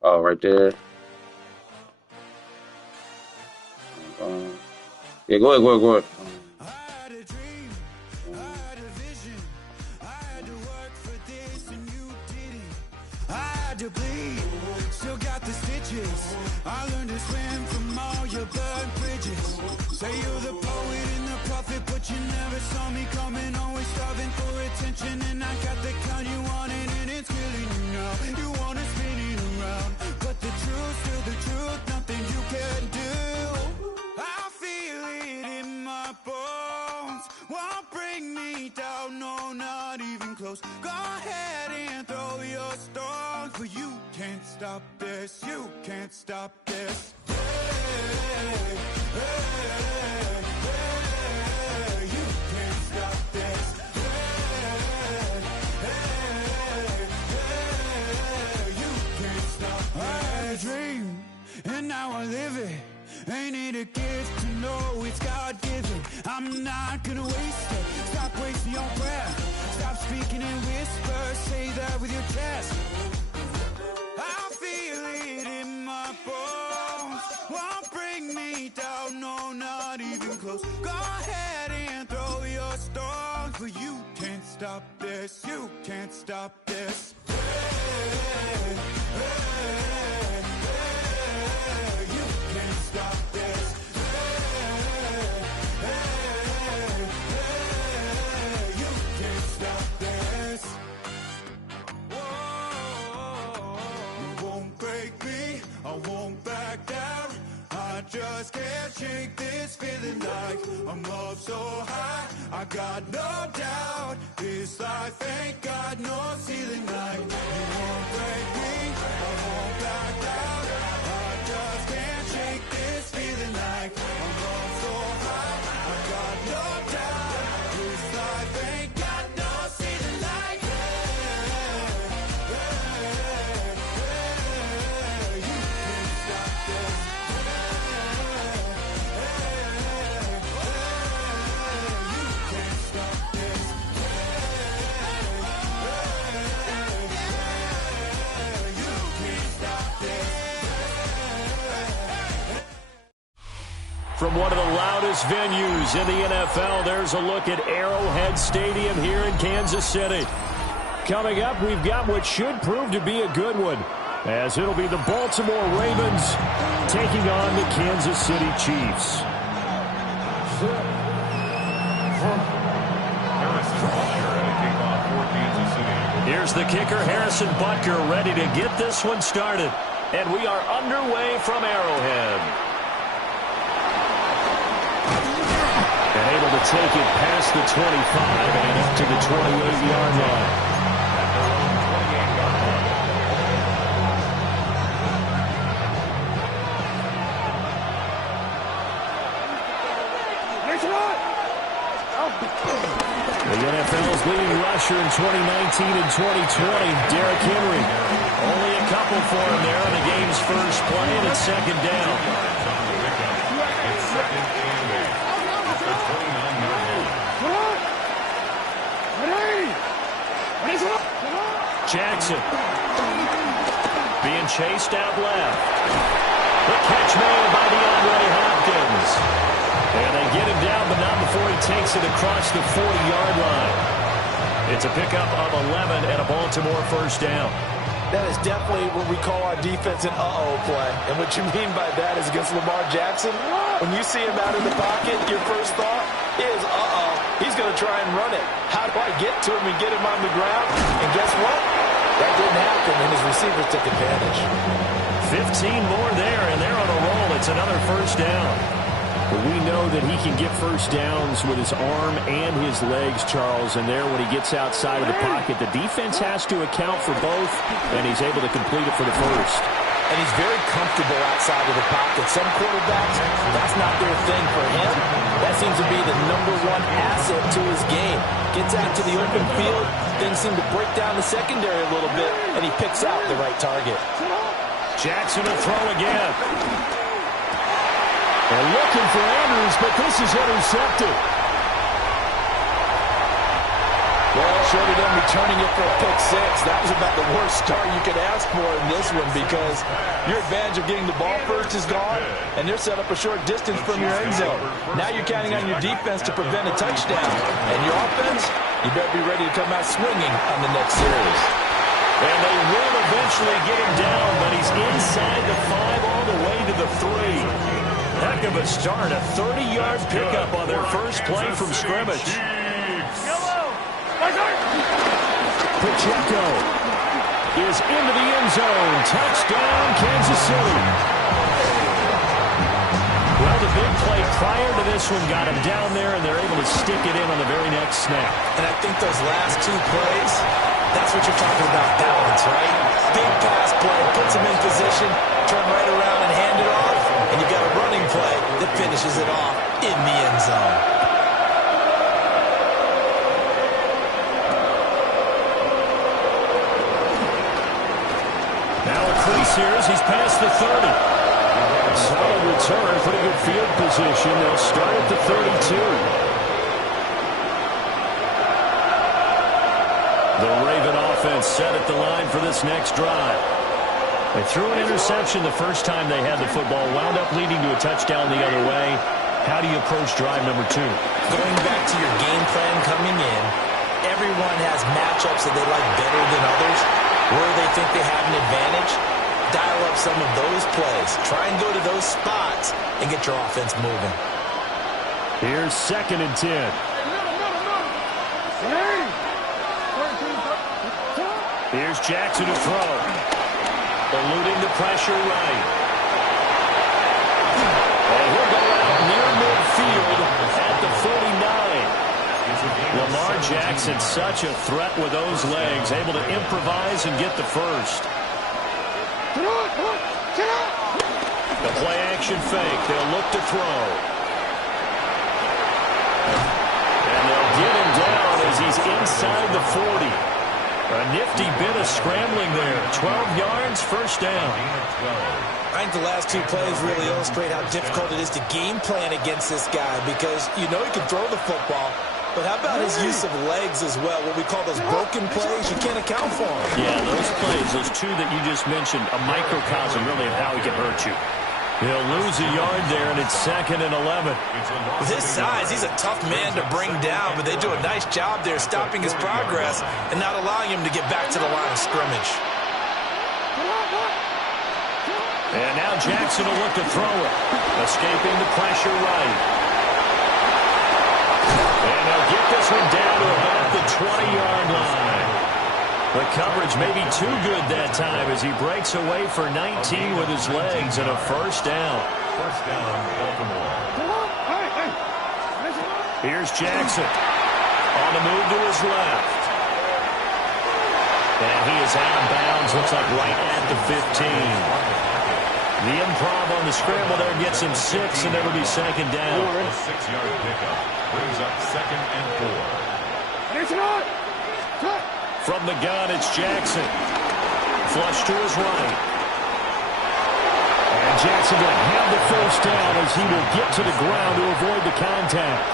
Oh, right there. Yeah, go ahead. To bleed, still got the stitches. I learned to swim from all your burnt bridges. Say you're the poet and the prophet, but you never saw me coming. Always starving for attention, and I got the kind you wanted, and it's killing you now. You wanna spin it around, but the truth's still the truth. Nothing you can do. I feel it in my bones. Won't bring me down, no, not even close. Go ahead and throw your stones, but you can't stop this. You can't stop this. Hey, hey, hey, you can't stop this. Hey, hey, hey, you can't stop this. I had a dream, and now I live it. Ain't it a gift to know it's God-given? I'm not gonna waste it. Stop wasting your breath. Stop speaking in whispers. Say that with your chest. I feel it in my bones. Won't bring me down, no, not even close. Go ahead and throw your stones, but you can't stop this. You can't stop this. Hey, hey, hey, you can't stop this. Hey, hey, hey, you can't stop this. Whoa, you won't break me, I won't back down. I just can't shake this feeling like I'm up so high. I got no doubt this life ain't got no ceiling like. You won't break me, I won't back down. I just can't shake this feeling like I'm up so high. I got no doubt this life ain't got no ceiling like. You can't stop this. From one of the loudest venues in the NFL, there's a look at Arrowhead Stadium here in Kansas City. Coming up, we've got what should prove to be a good one, as it'll be the Baltimore Ravens taking on the Kansas City Chiefs. Here's the kicker, Harrison Butker, ready to get this one started. And we are underway from Arrowhead. And able to take it past the 25 and up to the 28-yard line. The NFL's leading rusher in 2019 and 2020, Derrick Henry. Only a couple for him there on the game's first play, and it's second down. Jackson being chased out left. The catch made by DeAndre Hopkins. And they get him down, but not before he takes it across the 40-yard line. It's a pickup of 11 and a Baltimore first down. That is definitely what we call our defense an uh-oh play. And what you mean by that is against Lamar Jackson, when you see him out in the pocket, your first thought is, uh-oh, he's going to try and run it. How do I get to him and get him on the ground? And guess what? That didn't happen, and his receivers took advantage. 15 more there, and they're on a roll. It's another first down. But we know that he can get first downs with his arm and his legs, Charles. And there, when he gets outside of the pocket, the defense has to account for both, and he's able to complete it for the first. And he's very comfortable outside of the pocket. Some quarterbacks, that's not their thing. For him, that seems to be the #1 asset to his game. Gets out to the open field, things seem to break down the secondary a little bit, and he picks out the right target. Jackson will throw again. They're looking for Andrews, but this is intercepted. short of them returning it for a pick six. That was about the worst start you could ask for in this one because your advantage of getting the ball first is gone, and they're set up a short distance from your end zone. Now you're counting on your defense to prevent a touchdown. And your offense, you better be ready to come out swinging on the next series. And they will eventually get him down, but he's inside the 5 all the way to the 3. Heck of a start, a 30-yard pickup on their first play from scrimmage. Pacheco is into the end zone. Touchdown, Kansas City. Well, the big play prior to this one got him down there, and they're able to stick it in on the very next snap. And I think those last 2 plays, that's what you're talking about, balance, right? Big pass play, puts him in position, turn right around and hand it off, and you got a running play that finishes it off in the end zone. Now a crease here as he's past the 30. Solid return, pretty good field position. They'll start at the 32. The Raven offense set at the line for this next drive. They threw an interception the first time they had the football, wound up leading to a touchdown the other way. How do you approach drive number 2? Going back to your game plan coming in, everyone has matchups that they like better than others, where they think they have an advantage. Dial up some of those plays. Try and go to those spots and get your offense moving. Here's 2nd and 10. Here's Jackson to throw. Eluding the pressure right. And he'll go out near midfield at the 49. Lamar Jackson, such a threat with those legs, able to improvise and get the first. The play action fake. They'll look to throw. And they'll get him down as he's inside the 40. A nifty bit of scrambling there. 12 yards, first down. I think the last 2 plays really illustrate how difficult it is to game plan against this guy because you know he can throw the football, but how about his use of legs as well? What we call those broken plays, you can't account for them. Yeah, those plays, those 2 that you just mentioned, a microcosm really of how he can hurt you. He'll lose a yard there, and it's 2nd and 11. With his size, he's a tough man to bring down, but they do a nice job there stopping his progress and not allowing him to get back to the line of scrimmage. And now Jackson will look to throw it. Escaping the pressure right. And they'll get this one down to about the 20-yard line. The coverage may be too good that time as he breaks away for 19 with his legs and a first down. First down, Baltimore. Here's Jackson on the move to his left. And he is out of bounds, looks like right at the 15. The improv on the scramble there gets him 6, and it'll be 2nd down. A 6-yard pickup brings up 2nd and 4. From the gun, it's Jackson. Flush to his right. And Jackson will have the first down as he will get to the ground to avoid the contact.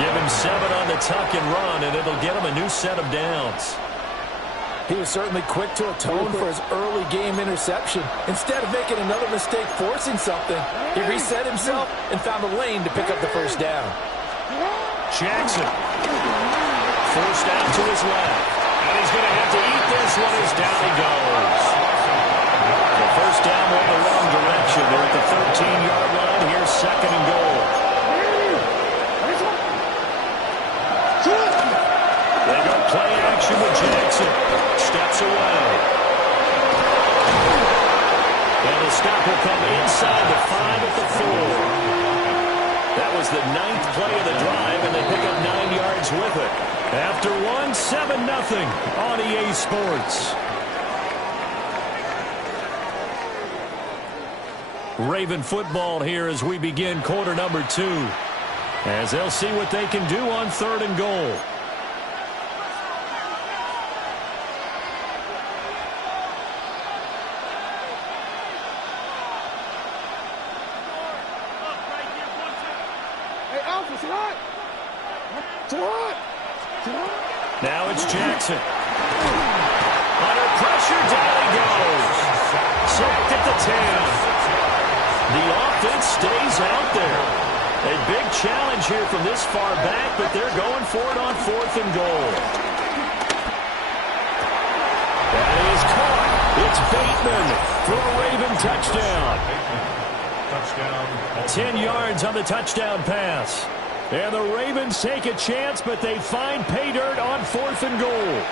Give him 7 on the tuck and run, and it'll get him a new set of downs. He was certainly quick to atone for his early game interception. Instead of making another mistake forcing something, he reset himself and found a lane to pick up the first down. Jackson. Forced out to his left. And he's going to have to eat this one as down he goes. The first down went the wrong direction. They're at the 13-yard line. Here's 2nd and goal. They go play action with Jackson. Steps away. And the stop will come inside the 5 at the 4. That was the 9th play of the drive, and they pick up 9 yards with it. After 1, 7-0 on EA Sports. Raven football here as we begin quarter number 2. As they'll see what they can do on 3rd and goal. Now it's Jackson. Under pressure, down he goes. Sacked at the 10. The offense stays out there. A big challenge here from this far back, but they're going for it on 4th and goal. That is caught. It's Bateman for a Raven touchdown. 10 yards on the touchdown pass. And the Ravens take a chance, but they find pay dirt on 4th and goal.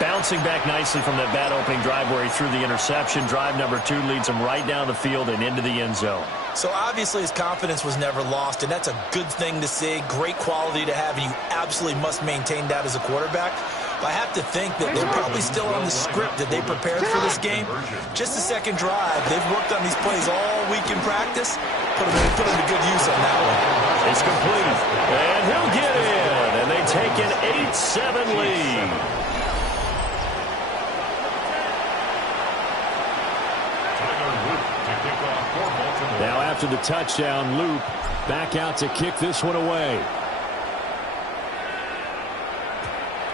Bouncing back nicely from that bad opening drive where he threw the interception. Drive number 2 leads him right down the field and into the end zone. So obviously his confidence was never lost, and that's a good thing to see. Great quality to have, and you absolutely must maintain that as a quarterback. But I have to think that they're probably still on the script that they prepared for this game. Just the second drive. They've worked on these plays all week in practice. Put them to good use on that one. It's complete, and he'll get in, and they take an 8-7 lead. Now after the touchdown, Loop back out to kick this one away.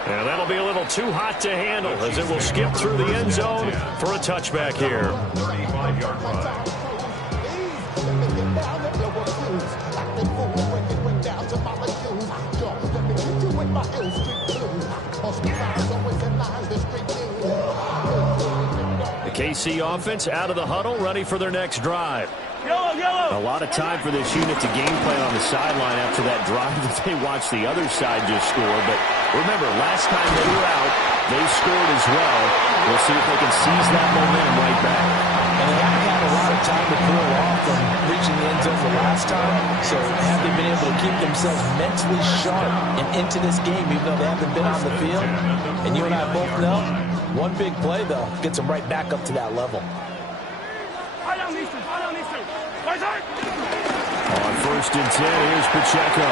And that'll be a little too hot to handle as it will skip through the end zone for a touchback here. 35-yard run. The KC offense out of the huddle, ready for their next drive. A lot of time for this unit to game plan on the sideline after that drive that they watched the other side just score. But remember, last time they were out, they scored as well. We'll see if they can seize that momentum right back. And they haven't had a lot of time to cool off from reaching the end zone the last time. So have they been able to keep themselves mentally sharp and into this game, even though they haven't been on the field? And you and I both know, one big play, though, gets them right back up to that level. On 1st and 10, here's Pacheco.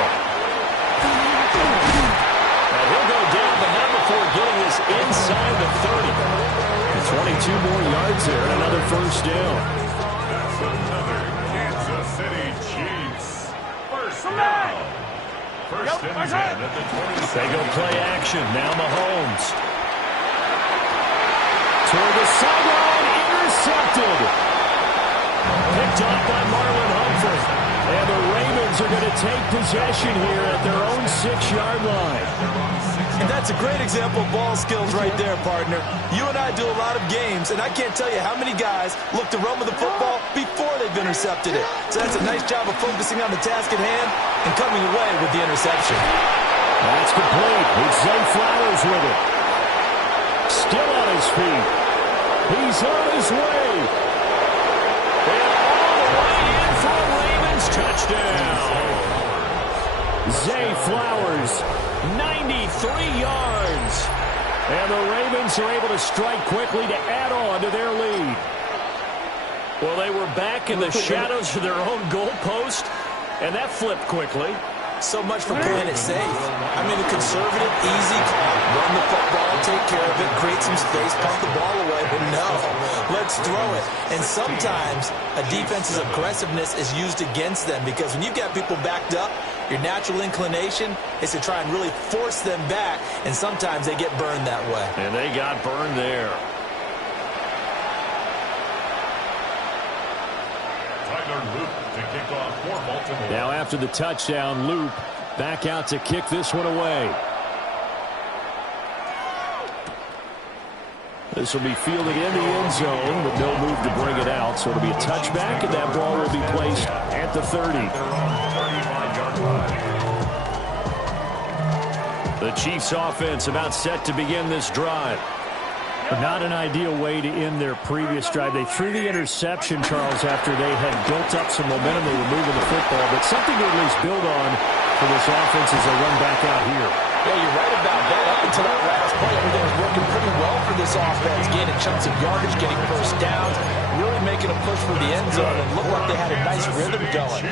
And he'll go down the net before getting this inside the 30. 22 more yards there and another first down. That's another Kansas City Chiefs. First down. First and 10 at the 20. They go play action. Now Mahomes. Toward the sideline, intercepted. Picked off by Marlon Humphrey. And the Ravens are going to take possession here at their own 6-yard line. And that's a great example of ball skills right there, partner. You and I do a lot of games, and I can't tell you how many guys look to run with the football before they've intercepted it. So that's a nice job of focusing on the task at hand and coming away with the interception. That's complete. It's Zay Flowers with it. Still on his feet. He's on his way. And all the way in for a Ravens touchdown. Zay Flowers, 93 yards. And the Ravens are able to strike quickly to add on to their lead. Well, they were back in the shadows of their own goalpost, and that flipped quickly. So much for playing it safe. I mean, a conservative, easy, run the football, take care of it, create some space, pump the ball away. But no, let's throw it. And sometimes a defense's aggressiveness is used against them because when you've got people backed up, your natural inclination is to try and really force them back, and sometimes they get burned that way. And they got burned there. Kick off for Baltimore. Now after the touchdown, Loop back out to kick this one away. This will be fielded in the end zone, but no move to bring it out. So it'll be a touchback, and that ball will be placed at the 30. The Chiefs offense about set to begin this drive. Not an ideal way to end their previous drive. They threw the interception, Charles, after they had built up some momentum. They were moving the football, but something to at least build on for this offense as they run back out here. Yeah, you're right about that. Up until that last play, everything was working pretty well for this offense, gaining chunks of yardage, getting first downs, really making a push for the end zone, and looked like they had a nice rhythm going.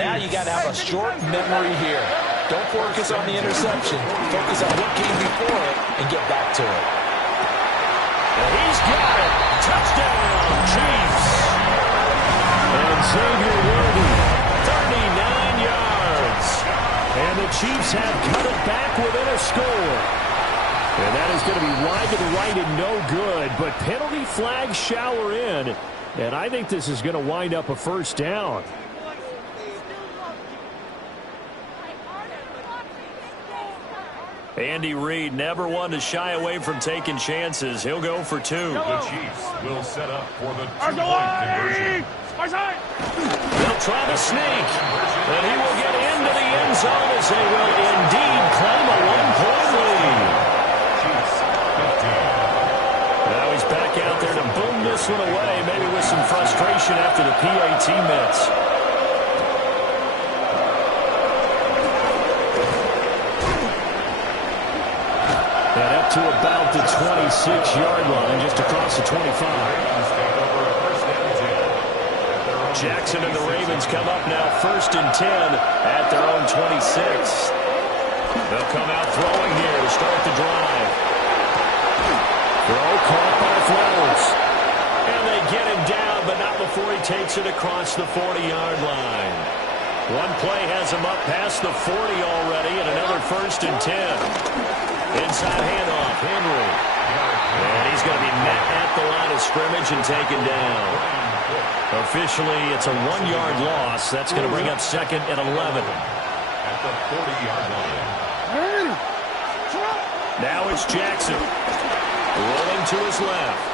Now you got to have a short memory here. Don't focus on the interception. Focus on what came before it and get back to it. He's got it. Touchdown, Chiefs. And Xavier Worthy, 39 yards. And And the Chiefs have cut it back within a score. And that is going to be wide to the right and no good. But penalty flags shower in. And I think this is going to wind up a first down. Andy Reid never one to shy away from taking chances. He'll go for two. The Chiefs will set up for the two-point conversion. They'll try to sneak. And he will get into the end zone as they will indeed claim a one-point lead. Chiefs 15. Now he's back out there to boom this one away, maybe with some frustration after the PAT miss. And up to about the 26-yard line, just across the 25. Jackson and the Ravens come up now, 1st and 10 at their own 26. They'll come out throwing here to start the drive. Throw caught by Flowers. And they get him down, but not before he takes it across the 40-yard line. One play has him up past the 40 already, and another 1st and 10. Inside handoff, Henry. And he's going to be met at the line of scrimmage and taken down. Officially, it's a 1-yard loss. That's going to bring up 2nd and 11. At the 40-yard line. Now it's Jackson. Rolling to his left.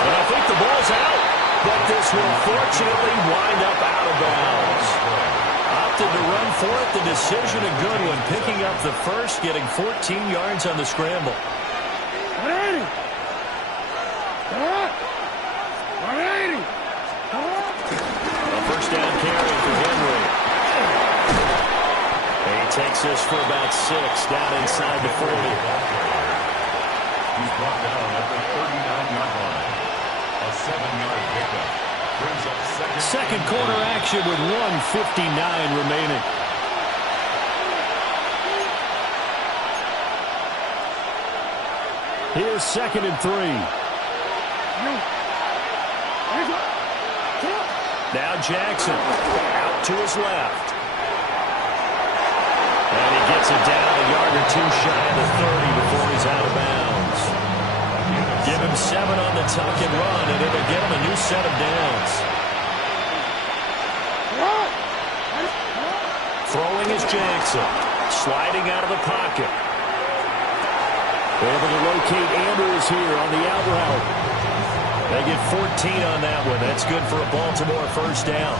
And I think the ball's out. But this will fortunately wind up out of bounds. Opted to run for it. The decision a good one. Picking up the first, getting 14 yards on the scramble. A first down carry for Henry. He takes this for about 6 down inside the 40. He's brought down at the 39-yard line. A 7-yard pickup. Brings up Second quarter action with 1:59 remaining. Here's 2nd and 3. Now Jackson out to his left. And he gets it down a yard or two shy of the 30 before he's out of bounds. Give him 7 on the tuck and run, and it'll get him a new set of downs. Throwing is Jackson. Sliding out of the pocket. Able to locate Andrews here on the out route. They get 14 on that one. That's good for a Baltimore first down.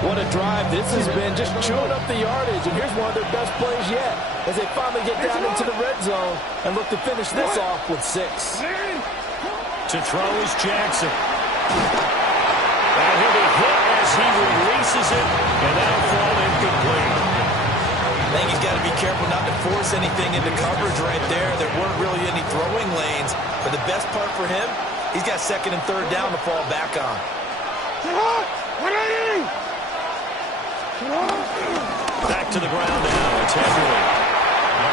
What a drive this has been, just chewing up the yardage. And here's one of their best plays yet as they finally get down into the red zone and look to finish this off with 6. To throw is Jackson. And he'll be hit as he releases it, and that'll fall incomplete. I think he's got to be careful not to force anything into coverage right there. There weren't really any throwing lanes. But the best part for him, he's got 2nd and 3rd down to fall back on. Back to the ground now. It's Henry.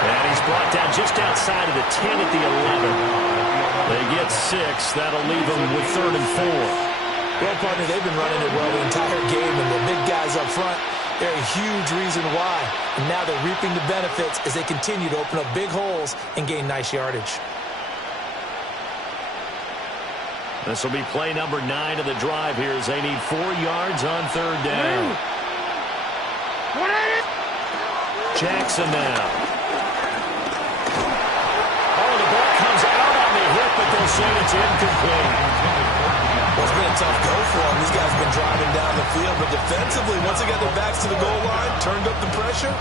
And he's brought down just outside of the 10 at the 11. They get 6. That'll leave them with 3rd and 4. Well, partner, they've been running it well the entire game, and the big guys up front, they're a huge reason why. And now they're reaping the benefits as they continue to open up big holes and gain nice yardage. This will be play number 9 of the drive here as they need 4 yards on 3rd down. Jackson now. Oh, the ball comes out on the hit, but they'll say it's incomplete. Well, it's been a tough go for them. These guys have been driving down the field, but defensively, once they got their backs to the goal line, turned up the pressure,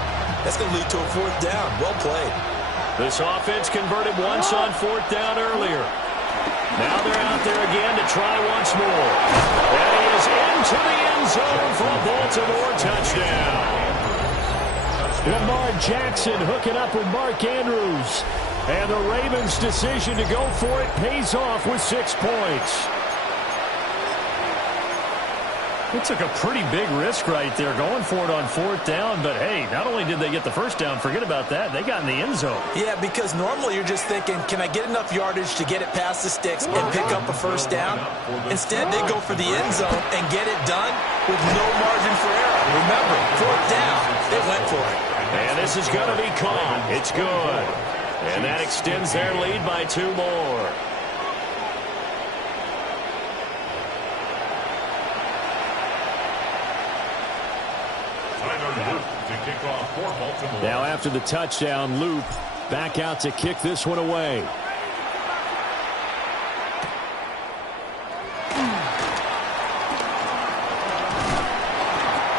that's going to lead to a 4th down. Well played. This offense converted once on 4th down earlier. Now they're out there again to try once more. And he is into the end zone for a Baltimore touchdown. Lamar Jackson hooking up with Mark Andrews. And the Ravens' decision to go for it pays off with 6 points. It took a pretty big risk right there going for it on 4th down. But, hey, not only did they get the first down, forget about that, they got in the end zone. Yeah, because normally you're just thinking, can I get enough yardage to get it past the sticks and pick up a first down? Instead, they go for the end zone and get it done with no margin for error. for it. And this is going to be caught. It's good. And that extends their lead by 2 more. Tyler Loop to kick off for Baltimore. Now after the touchdown, Loop back out to kick this one away.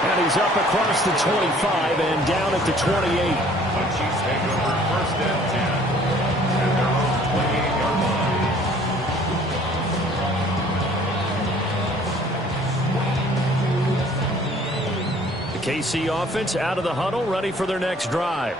And he's up across the 25 and down at the 28. The Chiefs take over first and 10 at their own 28-yard line. The KC offense out of the huddle, ready for their next drive.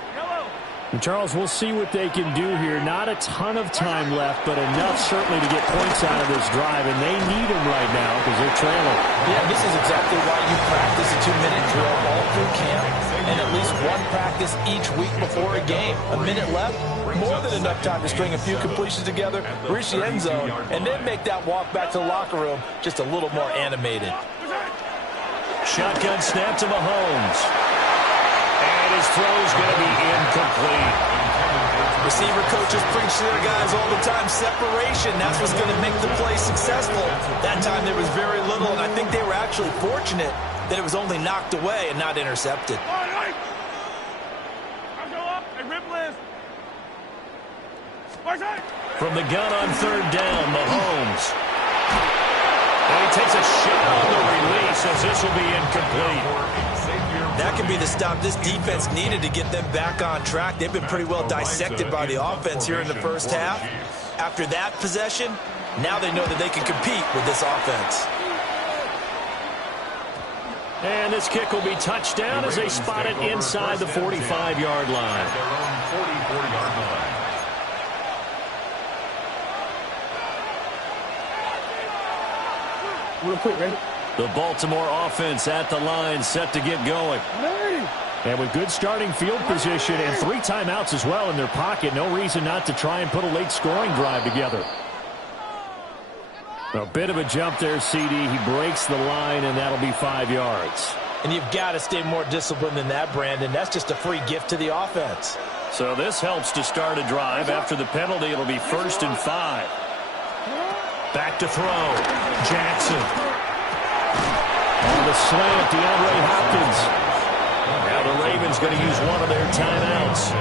And Charles, we'll see what they can do here. Not a ton of time left, but enough certainly to get points out of this drive, and they need them right now because they're trailing. Yeah, this is exactly why you practice a 2-minute drill all through camp and at least one practice each week before a game. A minute left, more than enough time to string a few completions together, reach the end zone, and then make that walk back to the locker room just a little more animated. Shotgun snap to Mahomes. And his throw is going to be incomplete. Receiver coaches preach to their guys all the time. Separation, that's what's going to make the play successful. That time there was very little, and I think they were actually fortunate that it was only knocked away and not intercepted. From the gun on 3rd down, Mahomes. And he takes a shot on the release as this will be incomplete. That could be the stop this defense needed to get them back on track. They've been pretty well dissected by the offense here in the first half. After that possession, now they know that they can compete with this offense. And this kick will be touchdown as they spot it inside the 45-yard line. Their own 44-yard line. Real quick, ready? The Baltimore offense at the line, set to get going. And with good starting field position and 3 timeouts as well in their pocket, no reason not to try and put a late scoring drive together. A bit of a jump there, CD. He breaks the line, and that'll be 5 yards. And you've got to stay more disciplined than that, Brandon. That's just a free gift to the offense. So this helps to start a drive. After the penalty, it'll be 1st and 5. Back to throw. Jackson. On the slant, DeAndre Hopkins. Now the Ravens going to use one of their timeouts,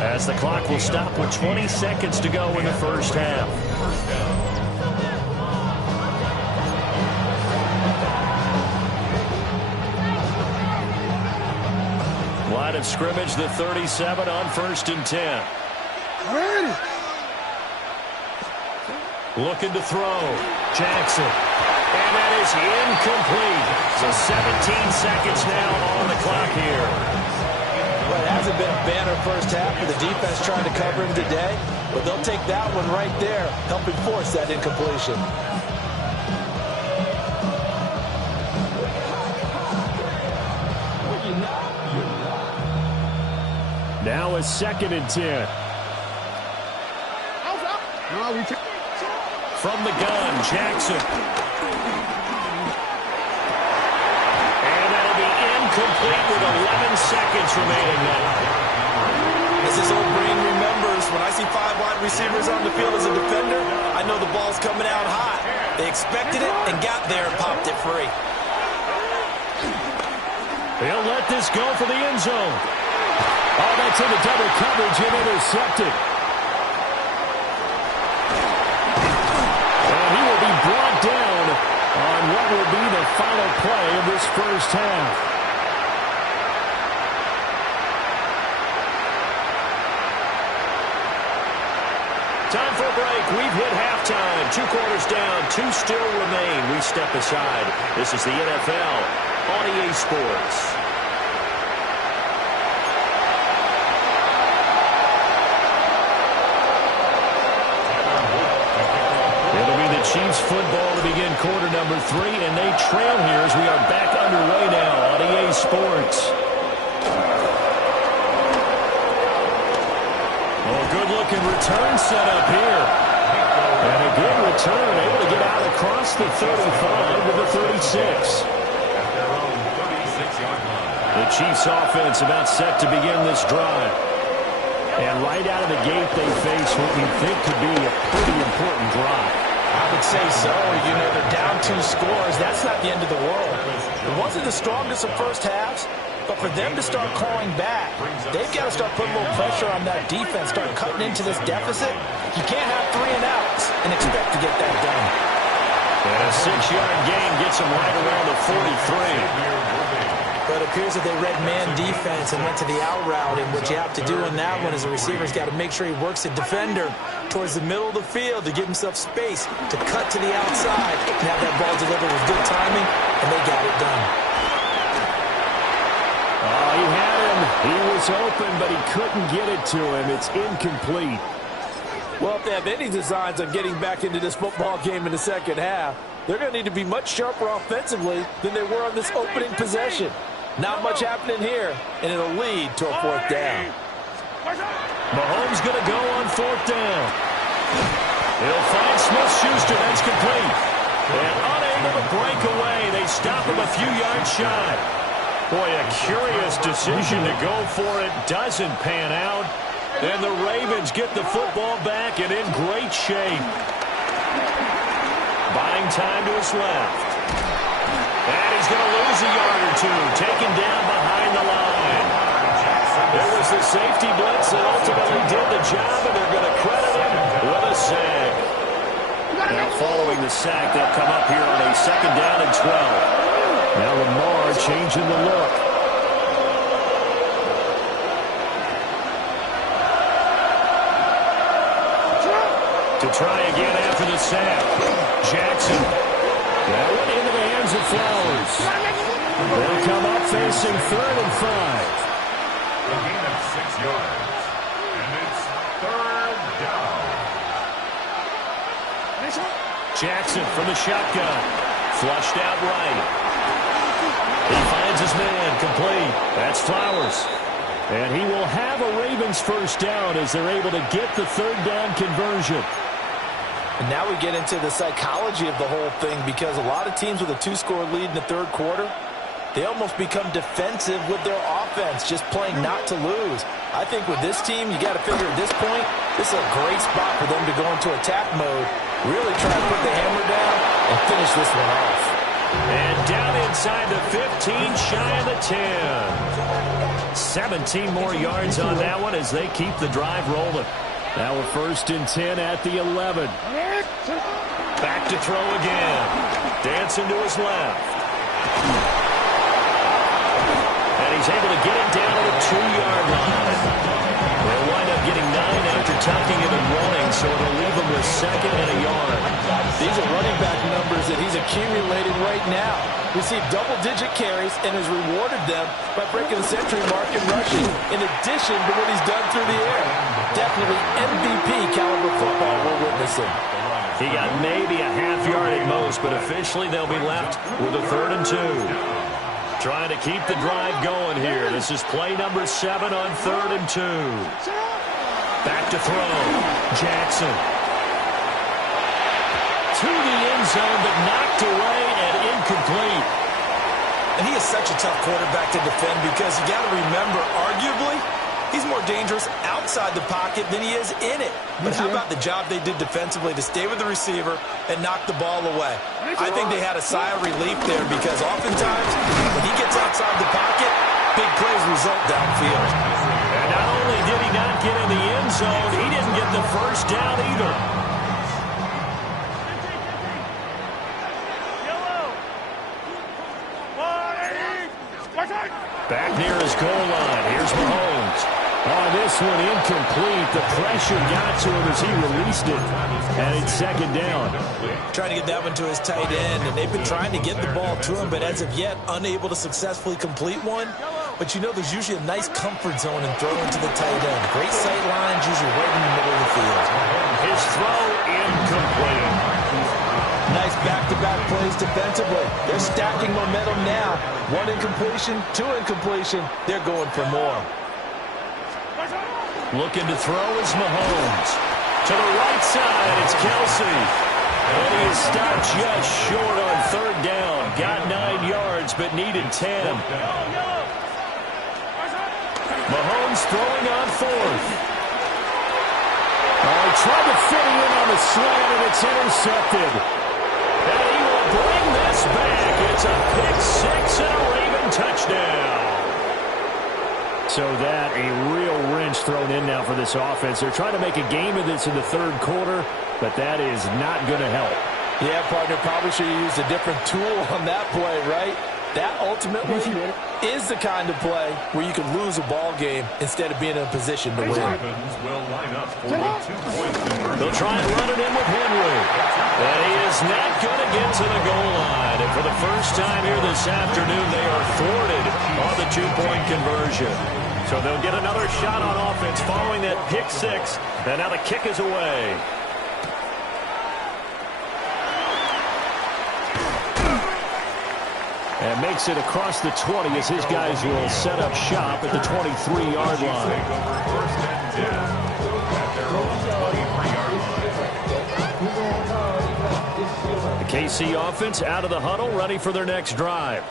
as the clock will stop with 20 seconds to go in the first half. Line of scrimmage, the 37 on 1st and 10. Looking to throw. Jackson. And that is incomplete. So 17 seconds now on the clock here. Well, it hasn't been a banner first half for the defense trying to cover him today, but they'll take that one right there, helping force that incompletion. Now a 2nd and 10. From the gun, Jackson. And that'll be incomplete with 11 seconds remaining now. As this old brain remembers, when I see 5 wide receivers on the field as a defender, I know the ball's coming out hot. They expected it and got there and popped it free. They'll let this go for the end zone. Oh, that's into double coverage and intercepted. And he will be brought down on what will be the final play of this first half. Time for a break. We've hit halftime. 2 quarters down, 2 still remain. We step aside. This is the NFL on EA Sports. Chiefs football to begin quarter number 3, and they trail here as we are back underway now on EA Sports. Oh, good-looking return set up here. And a good return, able to get out across the 35 to the 36. At their own 36-yard line. The The Chiefs offense about set to begin this drive. And right out of the gate, they face what you think could be a pretty important drive. I would say so. You know, they're down 2 scores. That's not the end of the world. It wasn't the strongest of first halves, but for them to start clawing back, they've got to start putting a little pressure on that defense, start cutting into this deficit. You can't have 3 and outs and expect to get that done. And a 6-yard gain gets them right around the 43. But it appears that they read man defense and went to the out route, and what you have to do in that one is the receiver's got to make sure he works the defender towards the middle of the field to give himself space to cut to the outside and have that ball delivered with good timing, and they got it done. Oh, he had him. He was open, but he couldn't get it to him. It's incomplete. Well, if they have any designs on getting back into this football game in the second half, they're going to need to be much sharper offensively than they were on this opening possession. Not much happening here, and it'll lead to a 4th down. Mahomes going to go on 4th down. He'll find Smith-Schuster. That's complete. And unable to break away, they stop him a few yards shy. Boy, a curious decision to go for it. Doesn't pan out. And the Ravens get the football back and in great shape. Buying time to his left. And he's going to lose a yard or 2. Taken down behind the line. It was the safety blitz that ultimately did the job, and they're going to credit him with a sack. Now following the sack, they'll come up here on a 2nd down and 12. Now Lamar changing the look. To try again after the sack. Jackson. That went into the hands of Flowers. They'll come up facing 3rd and 5. A gain of 6 yards. And it's 3rd down. Jackson from the shotgun. Flushed out right. He finds his man complete. That's Flowers. And he will have a Ravens 1st down as they're able to get the 3rd down conversion. And now we get into the psychology of the whole thing, because a lot of teams with a 2-score lead in the 3rd quarter, they almost become defensive with their offense, just playing not to lose. I think with this team, you got to figure at this point, this is a great spot for them to go into attack mode, really try to put the hammer down and finish this one off. And down inside the 15, shy of the 10. 17 more yards on that one as they keep the drive rolling. Now a 1st and 10 at the 11. Back to throw again. Dancing to his left. And he's able to get it down to the 2-yard line. They'll wind up getting 9 after tucking it and running, so it'll leave him with 2nd and a yard. These are running back numbers that he's accumulating right now. Received double-digit carries and has rewarded them by breaking the century mark in rushing, in addition to what he's done through the air. Definitely MVP caliber football we're witnessing. He got maybe a half yard at most, but officially they'll be left with a 3rd and 2. Trying to keep the drive going here. This is play number 7 on 3rd and 2. Back to throw. Jackson. To the end zone, but knocked away and incomplete. And he is such a tough quarterback to defend, because you got to remember, arguably, he's more dangerous outside the pocket than he is in it. But how about the job they did defensively to stay with the receiver and knock the ball away? I think they had a sigh of relief there, because oftentimes when he gets outside the pocket, big plays result downfield. And not only did he not get in the end zone, he didn't get the 1st down either. Back near his goal line. Here's Mahomes. On this one, incomplete. The pressure got to him as he released it. And it's 2nd down. Trying to get that one to his tight end, and they've been trying to get the ball to him, but as of yet, unable to successfully complete one. But you know there's usually a nice comfort zone in throwing to the tight end. Great sight lines, usually right in the middle of the field. His throw incomplete. Nice back-to-back plays defensively. They're stacking momentum now. 1 incompletion, 2 incompletion. They're going for more. Looking to throw is Mahomes. To the right side, it's Kelsey. And he is stopped just short on 3rd down. Got 9 yards, but needed 10. Mahomes throwing on fourth. Oh, he tried to fit it in on the slant, and it's intercepted. And he will bring this back. It's a pick six and a Raven touchdown. So that, a real wrench thrown in now for this offense. They're trying to make a game of this in the third quarter, but that is not going to help. Yeah, partner, probably should have used a different tool on that play, right? That ultimately is the kind of play where you can lose a ball game instead of being in a position to win. Ravens will line up for the 2-point conversion. They'll try and run it in with Henry. And he is not going to get to the goal line. And for the first time here this afternoon, they are thwarted on the 2-point conversion. So they'll get another shot on offense following that pick six. And now the kick is away. And makes it across the 20 as his guys will set up shop at the 23-yard line. Take over first and 10 at their own 23-yard line. The KC offense out of the huddle, ready for their next drive.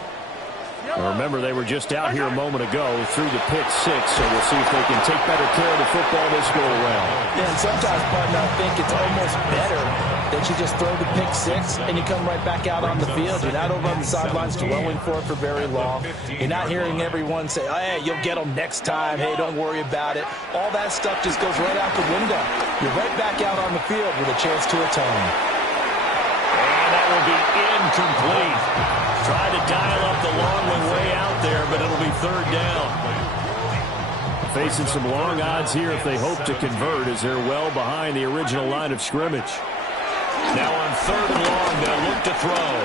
Remember, they were just out here a moment ago through the pick six, so we'll see if they can take better care of the football this go-around. Yeah, and sometimes, partner, I think it's almost better that you just throw the pick six and you come right back out on the field. You're not over on the sidelines dwelling for it for very long. You're not hearing everyone say, oh, hey, you'll get them next time. Hey, don't worry about it. All that stuff just goes right out the window. You're right back out on the field with a chance to atone. And that will be incomplete. Tried to dial up the long one way out there, but it'll be third down. Facing some long odds here if they hope to convert, as they're well behind the original line of scrimmage. Now on third and long, they'll look to throw.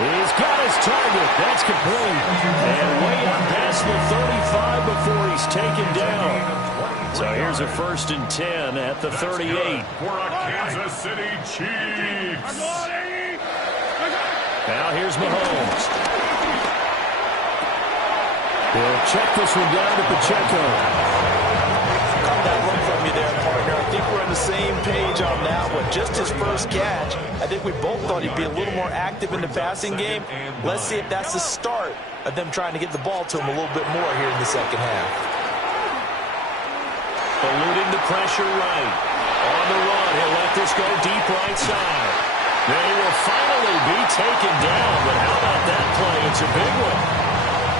He's got his target. That's complete. And way up past the 35 before he's taken down. So here's a first and 10 at the 38. For a Kansas City Chiefs. Now here's Mahomes. He'll check this one down to Pacheco. Caught that run from you there, partner. I think we're on the same page on that one. Just his first catch. I think we both thought he'd be a little more active in the passing game. Let's see if that's the start of them trying to get the ball to him a little bit more here in the second half. Eluding the pressure right. On the run, he'll let this go deep right side. They will finally be taken down, but how about that play? It's a big one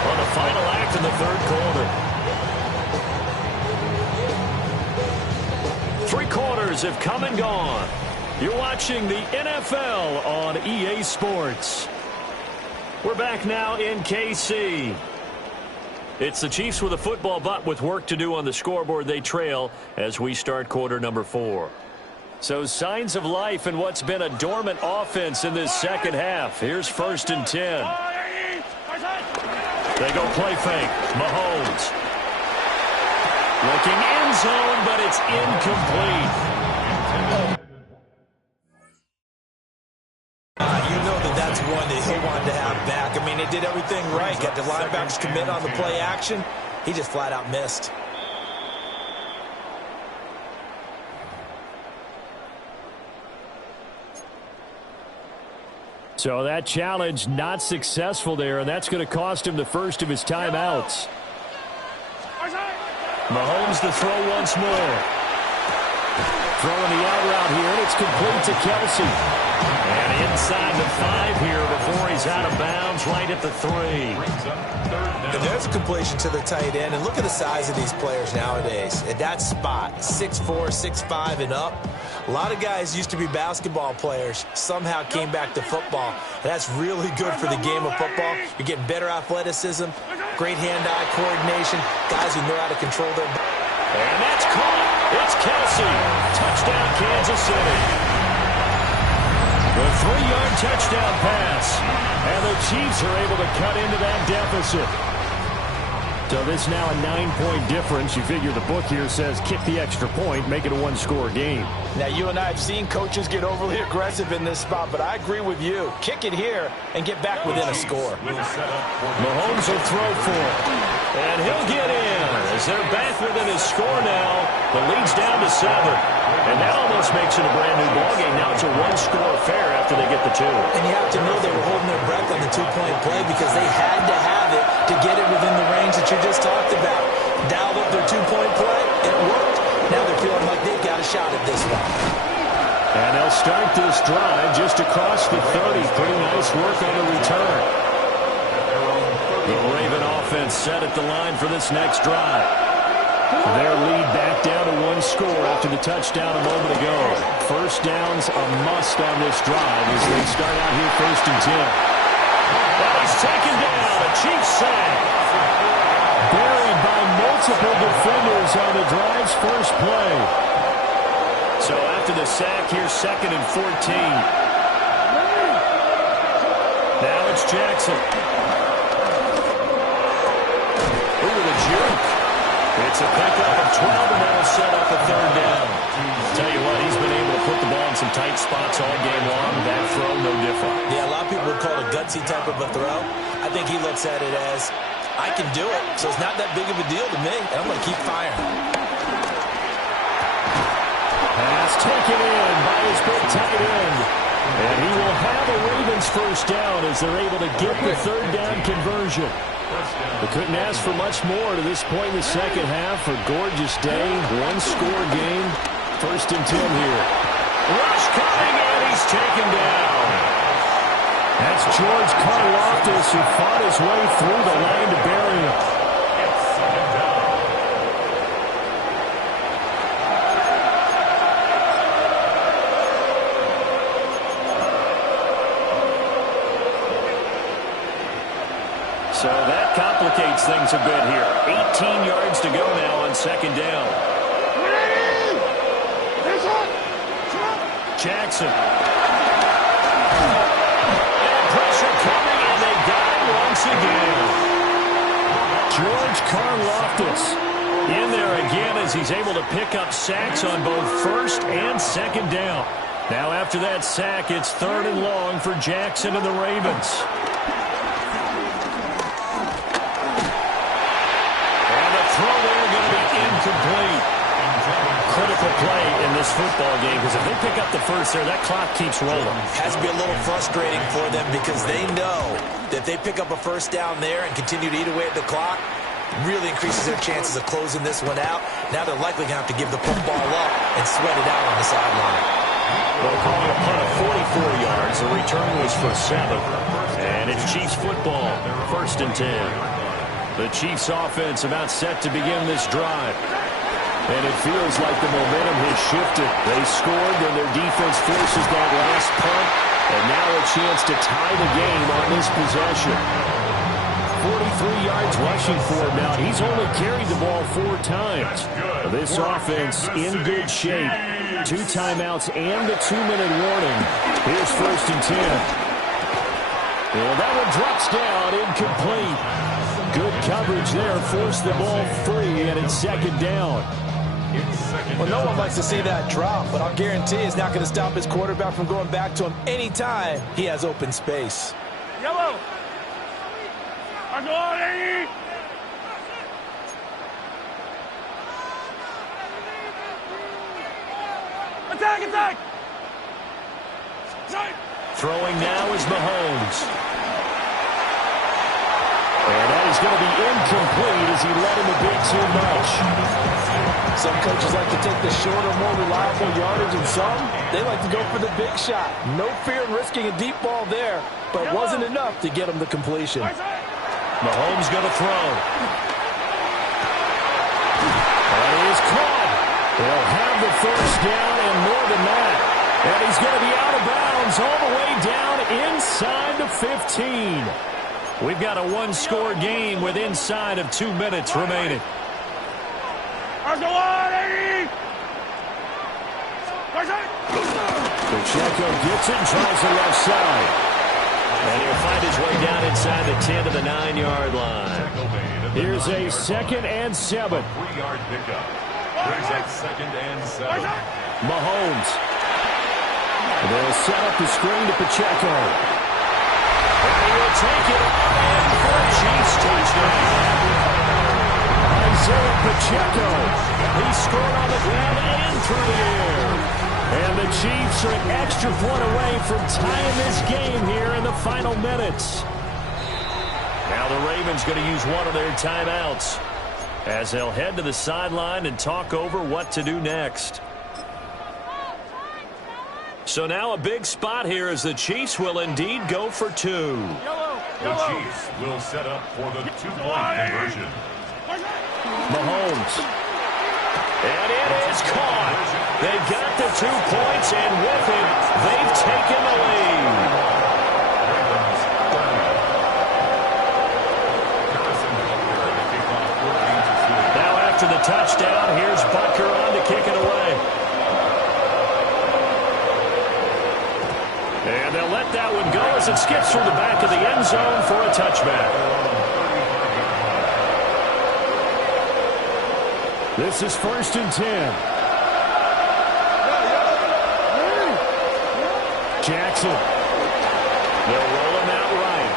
on the final act in the third quarter. 3 quarters have come and gone. You're watching the NFL on EA Sports. We're back now in KC. It's the Chiefs with a football, but with work to do on the scoreboard. They trail as we start quarter number 4. So signs of life in what's been a dormant offense in this second half. Here's first and 10. They go play fake. Mahomes. Looking end zone, but it's incomplete. You know that's one that he'll want to have back. I mean, they did everything right. Got the linebackers commit on the play action. He just flat out missed. So that challenge not successful there, and that's going to cost him the first of his timeouts. Mahomes to throw once more. Throwing the out route here, and it's complete to Kelsey. And inside the 5 here before he's out of bounds, right at the 3. And there's a completion to the tight end. And look at the size of these players nowadays. At that spot, 6'4", 6'5", and up. A lot of guys used to be basketball players, somehow came back to football. And that's really good for the game of football. You're getting better athleticism, great hand-eye coordination, guys who know how to control their... And that's caught. It's Kelsey. Touchdown, Kansas City. The 3-yard touchdown pass. And the Chiefs are able to cut into that deficit. So this now a 9-point difference. You figure the book here says kick the extra point, make it a 1-score game. Now, you and I have seen coaches get overly aggressive in this spot, but I agree with you. Kick it here and get back within a score. Mahomes will throw for it. And he'll get in as they're back within his score now. The lead's down to 7. And that almost makes it a brand-new ballgame. Now it's a 1-score affair after they get the 2. And you have to know they were holding their breath on the 2-point play because they had to have it shot at this one. And they'll start this drive just across the 30. Pretty nice work on the return. The Raven offense set at the line for this next drive. Their lead back down to one score after the touchdown a moment ago. First down's a must on this drive as they start out here 1st and 10. And he's taken down. A Chiefs sack. Buried by multiple defenders on the drive's first play. So after the sack, here's 2nd and 14. Now it's Jackson. Ooh, the juke. It's a pickup of 12, and that'll set up a 3rd down. Tell you what, he's been able to put the ball in some tight spots all game long. That throw, no different. Yeah, a lot of people would call it a gutsy type of a throw. I think he looks at it as, I can do it, so it's not that big of a deal to me, and I'm going to keep firing. Pass taken in by his big tight end. And he will have a Ravens first down as they're able to get the 3rd down conversion. They couldn't ask for much more to this point in the second half. A gorgeous day, one-score game. 1st and 10 here. Rush coming, and he's taken down. That's George Karlaftis, who fought his way through the line to bury him. So that complicates things a bit here. 18 yards to go now on 2nd down. Jackson. And pressure coming, and they got it once again. George Karlaftis in there again as he's able to pick up sacks on both 1st and 2nd down. Now after that sack, it's 3rd and long for Jackson and the Ravens. Incomplete. Critical play in this football game because if they pick up the first there, that clock keeps rolling. Has to be a little frustrating for them because they know that they pick up a first down there and continue to eat away at the clock, really increases their chances of closing this one out. Now they're likely going to have to give the football up and sweat it out on the sideline. Well, calling a punt of 44 yards. The return was for 7. And it's Chiefs football, 1st and 10. The Chiefs offense about set to begin this drive. And it feels like the momentum has shifted. They scored, then their defense forces that last punt. And now a chance to tie the game on this possession. 43 yards rushing for him now. He's only carried the ball 4 times. This offense in good shape. 2 timeouts and the 2-minute warning. Here's 1st and 10. And that one drops down, incomplete. Good coverage there, forced the ball free, and it's 2nd down. Well, no one likes to see that drop, but I'll guarantee it's not going to stop his quarterback from going back to him anytime he has open space. Yellow. Attack! Throwing now is Mahomes. And that is going to be incomplete as he led him a bit too much. Some coaches like to take the shorter, more reliable yardage, and some, they like to go for the big shot. No fear in risking a deep ball there, but wasn't enough to get him the completion. Mahomes going to throw. And he is caught. They'll have the first down and more than that. And he's going to be out of bounds all the way down inside the 15. We've got a one-score game with inside of 2 minutes remaining. Pacheco gets it and tries the left side. And he'll find his way down inside the 10 to the 9-yard line. Here's a 2nd and 7. 3-yard pickup. Brings up 2nd and 7. Mahomes. They'll set up the screen to Pacheco. And he will take it on for a Chiefs touchdown. Isaiah Pacheco. He scored on the ground and through the air. And the Chiefs are an extra point away from tying this game here in the final minutes. Now the Ravens going to use one of their timeouts as they'll head to the sideline and talk over what to do next. So now a big spot here as the Chiefs will indeed go for two. The Chiefs will set up for the two-point conversion. Mahomes. And it is caught. They got the 2 points, and with it, they've taken the lead. Now after the touchdown, here's Butker on to kick it away. And they'll let that one go as it skips through the back of the end zone for a touchback. This is 1st and 10. Jackson. They'll roll him out right.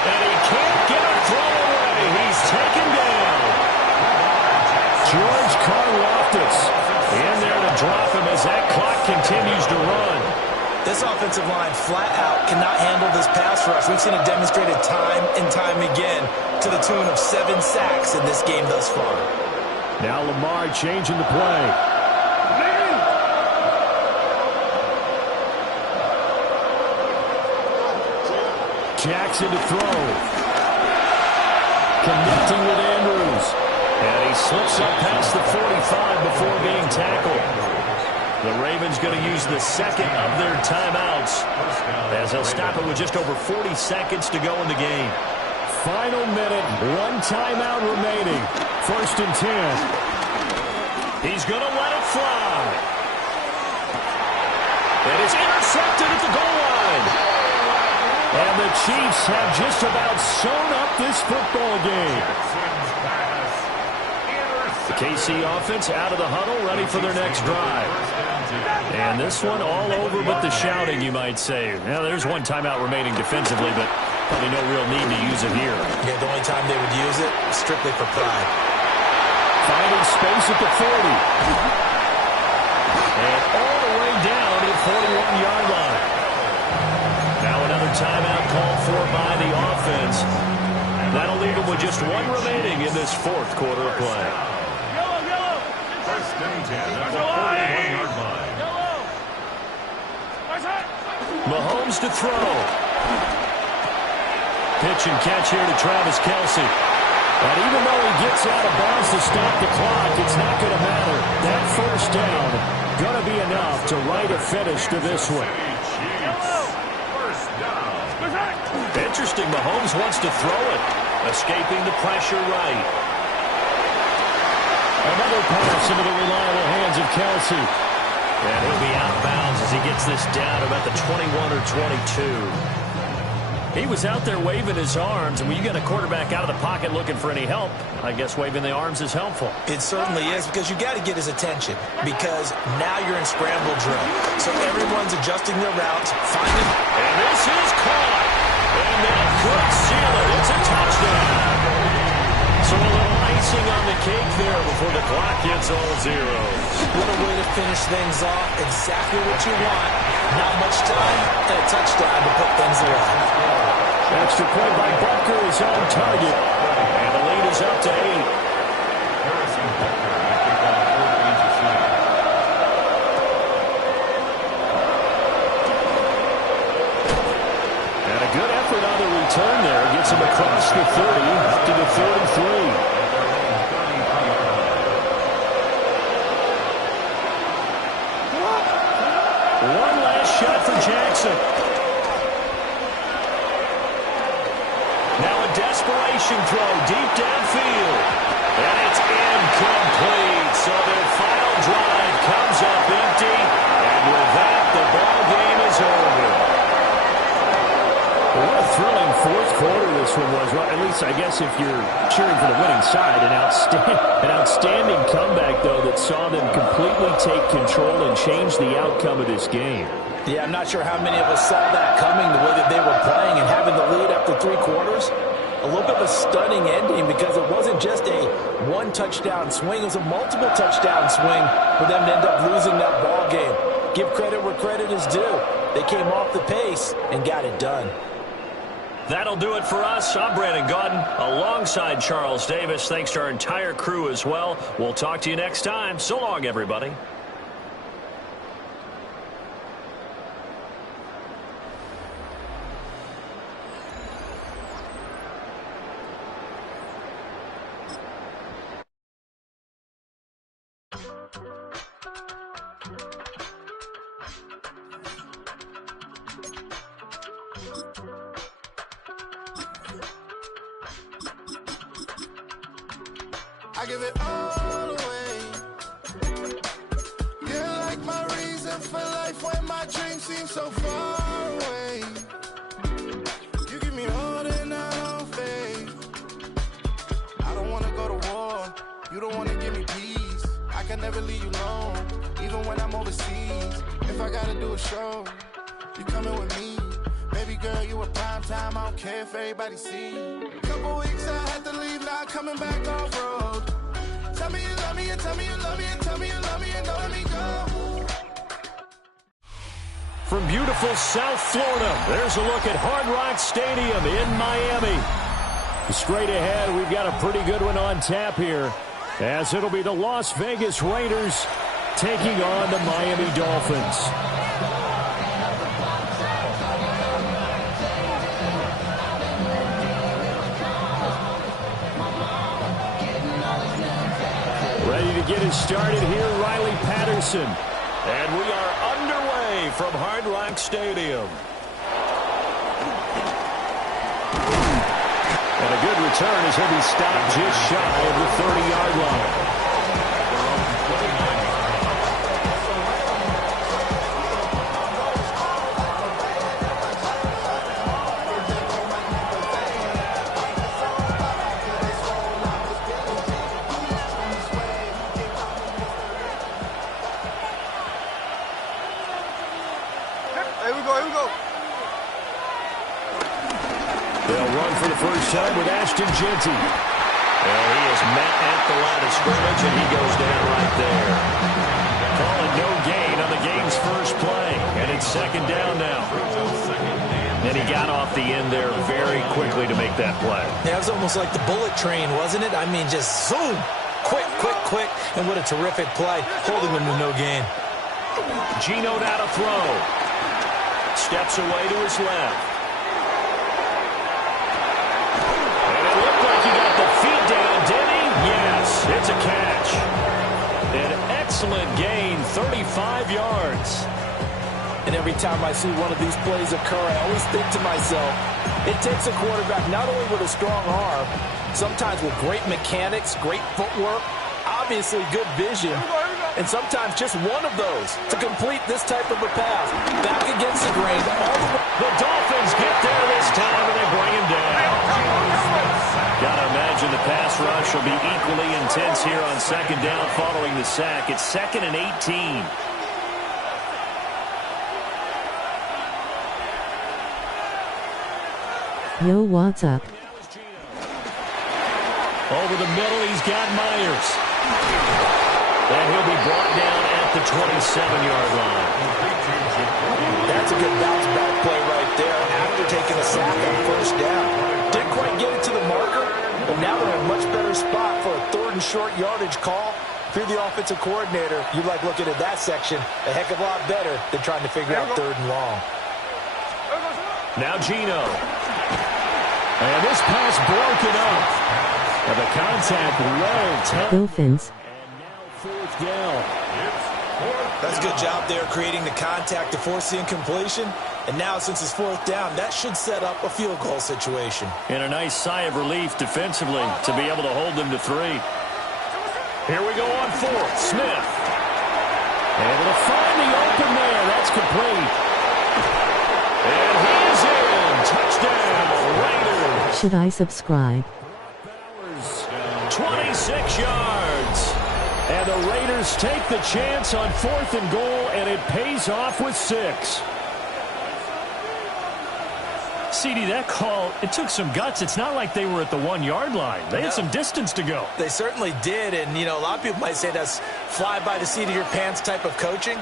And he can't get a throw away. He's taken down. George Karlaftis In there to drop him as that clock continues to run. This offensive line flat out cannot handle this pass rush. We've seen it demonstrated time and time again to the tune of 7 sacks in this game thus far. Now Lamar changing the play. Jackson to throw. Connecting with Andrews. And he slips up past the 45 before being tackled. The Ravens going to use the second of their timeouts as they'll stop it with just over 40 seconds to go in the game. Final minute, 1 timeout remaining. 1st and 10. He's going to let it fly. It is intercepted at the goal line. And the Chiefs have just about sewn up this football game. The KC offense out of the huddle, ready for their next drive. And this one all over but the shouting, you might say. Now, there's 1 timeout remaining defensively, but probably no real need to use it here. Yeah, the only time they would use it, strictly for pride. Finding space at the 40. And all the way down to the 41-yard line. Now another timeout called for by the offense. That'll leave them with just 1 remaining in this 4th quarter of play. 1st and 10 at the 41-yard line. Mahomes to throw. Pitch and catch here to Travis Kelce. And even though he gets out of bounds to stop the clock, it's not going to matter. That 1st down going to be enough to write a finish to this one. First down. Interesting, Mahomes wants to throw it. Escaping the pressure right. Another pass into the reliable hands of Kelce. And he'll be out of bounds as he gets this down about the 21 or 22. He was out there waving his arms, and when you get a quarterback out of the pocket looking for any help, I guess waving the arms is helpful. It certainly is, because you got to get his attention, because now you're in scramble drill. So everyone's adjusting their routes, finding. And this is caught. And that could seal it. It's a touchdown. So a little icing on the cake there before the clock hits all zeros. What a way to finish things off. Exactly what you want. Not much time and a touchdown to put things away. Extra point by Butker is on target. And the lead is up to 8. Harrison Butker at kickoff for Kansas City. And a good effort on the return there. Gets him across the 30 up to the 33. One last shot for Jackson. Now a desperation throw deep downfield. And it's incomplete. So their final drive comes up empty. And with that, the ball game is over. What a thrilling 4th quarter this one was. Well, at least I guess if you're cheering for the winning side, an outstanding comeback, though, that saw them completely take control and change the outcome of this game. Yeah, I'm not sure how many of us saw that coming, the way that they were playing and having the lead after 3 quarters. A little bit of a stunning ending, because it wasn't just a 1 touchdown swing. It was a multiple touchdown swing for them to end up losing that ball game. Give credit where credit is due. They came off the pace and got it done. That'll do it for us. I'm Brandon Gaudin alongside Charles Davis. Thanks to our entire crew as well. We'll talk to you next time. So long, everybody. I give it all away. You're like my reason for life when my dreams seem so far away. You give me holding out faith. I don't wanna go to war. You don't wanna give me peace. I can never leave you alone, even when I'm overseas. If I gotta do a show, you coming with me. Baby girl, you a prime time. I don't care if everybody see. Couple weeks I had to leave, now coming back off road. Tell me you love me and tell me you love me and tell me you love me and don't let me go. From beautiful South Florida, there's a look at Hard Rock Stadium in Miami. Straight ahead, we've got a pretty good one on tap here, as it'll be the Las Vegas Raiders taking on the Miami Dolphins. Ready to get it started here, Riley Patterson. And we are underway from Hard Rock Stadium. And a good return as he'll be stopped just shy of the 30-yard line. They'll run for the first time with Ashton Jeanty. And he is met at the line of scrimmage, and he goes down right there. Calling no gain on the game's first play, and it's second down now. And he got off the end there very quickly to make that play. Yeah, it was almost like the bullet train, wasn't it? I mean, just zoom. Quick, quick, quick. And what a terrific play, holding them to no gain. Geno now to throw. Steps away to his left. Yes, it's a catch. An excellent gain, 35 yards. And every time I see one of these plays occur, I always think to myself, it takes a quarterback not only with a strong arm, sometimes with great mechanics, great footwork, obviously good vision, and sometimes just one of those to complete this type of a pass. Back against the grain. The Dolphins get there this time, and they bring him down. Gotta imagine the pass rush will be equally intense here on second down following the sack. It's 2nd and 18. Yo, what's up? Over the middle, he's got Myers. And he'll be brought down at the 27-yard line. That's a good bounce back play right there after taking a sack on first down. Didn't quite get it to the marker, but now they're in a much better spot for a 3rd and short yardage call. If you're the offensive coordinator, you like looking at that section a heck of a lot better than trying to figure out 3rd and long. Now Geno. And this pass broken up. And the contact well. Dolphins. And now 4th down. That's a good job there creating the contact to force the incompletion. And now since it's 4th down, that should set up a field goal situation. And a nice sigh of relief defensively to be able to hold them to 3. Here we go on 4th. Smith. Able to find the open there. That's complete. And he's in. Touchdown, Raiders. Should I subscribe? 26 yards. And the Raiders take the chance on 4th and goal, and it pays off with 6. CD, that call, it took some guts. It's not like they were at the 1-yard line. They had some distance to go. They certainly did, and, you know, a lot of people might say that's fly-by-the-seat-of-your-pants type of coaching,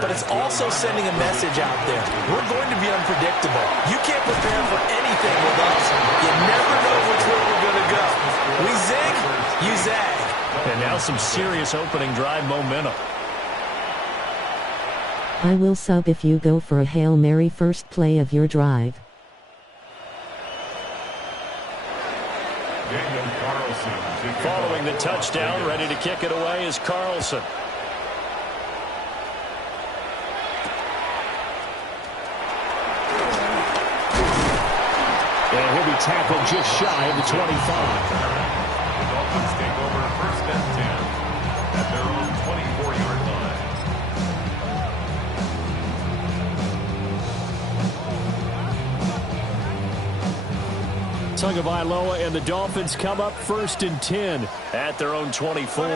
but it's also sending a message out there. We're going to be unpredictable. You can't prepare for anything with us. You never know which way we're going to go. We zig, you zag. And now some serious opening drive momentum. I will sub if you go for a Hail Mary first play of your drive. Following the touchdown, ready to kick it away is Carlson. And he'll be tackled just shy of the 25. The Dolphins take over 1st and 10 at their own 24-yard line. Tagovailoa and the Dolphins come up 1st and 10 at their own 24.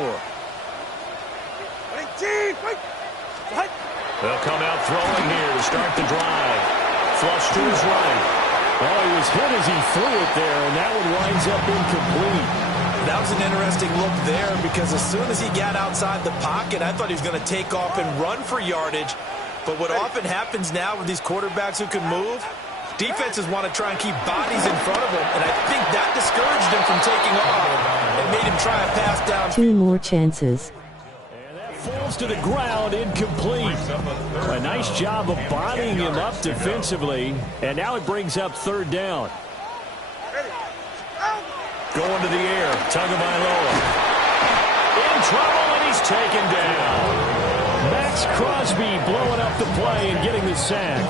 They'll come out throwing here to start the drive. Flush to his right. Oh, he was hit as he threw it there, and that one winds up incomplete. That was an interesting look there because as soon as he got outside the pocket, I thought he was going to take off and run for yardage. But what often happens now with these quarterbacks who can move, defenses want to try and keep bodies in front of him, and I think that discouraged him from taking off and made him try a pass down. 2 more chances. Falls to the ground, incomplete. A nice job of bodying him up defensively, and now it brings up 3rd down. Going to the air, Tagovailoa. In trouble, and he's taken down. Max Crosby blowing up the play and getting the sack.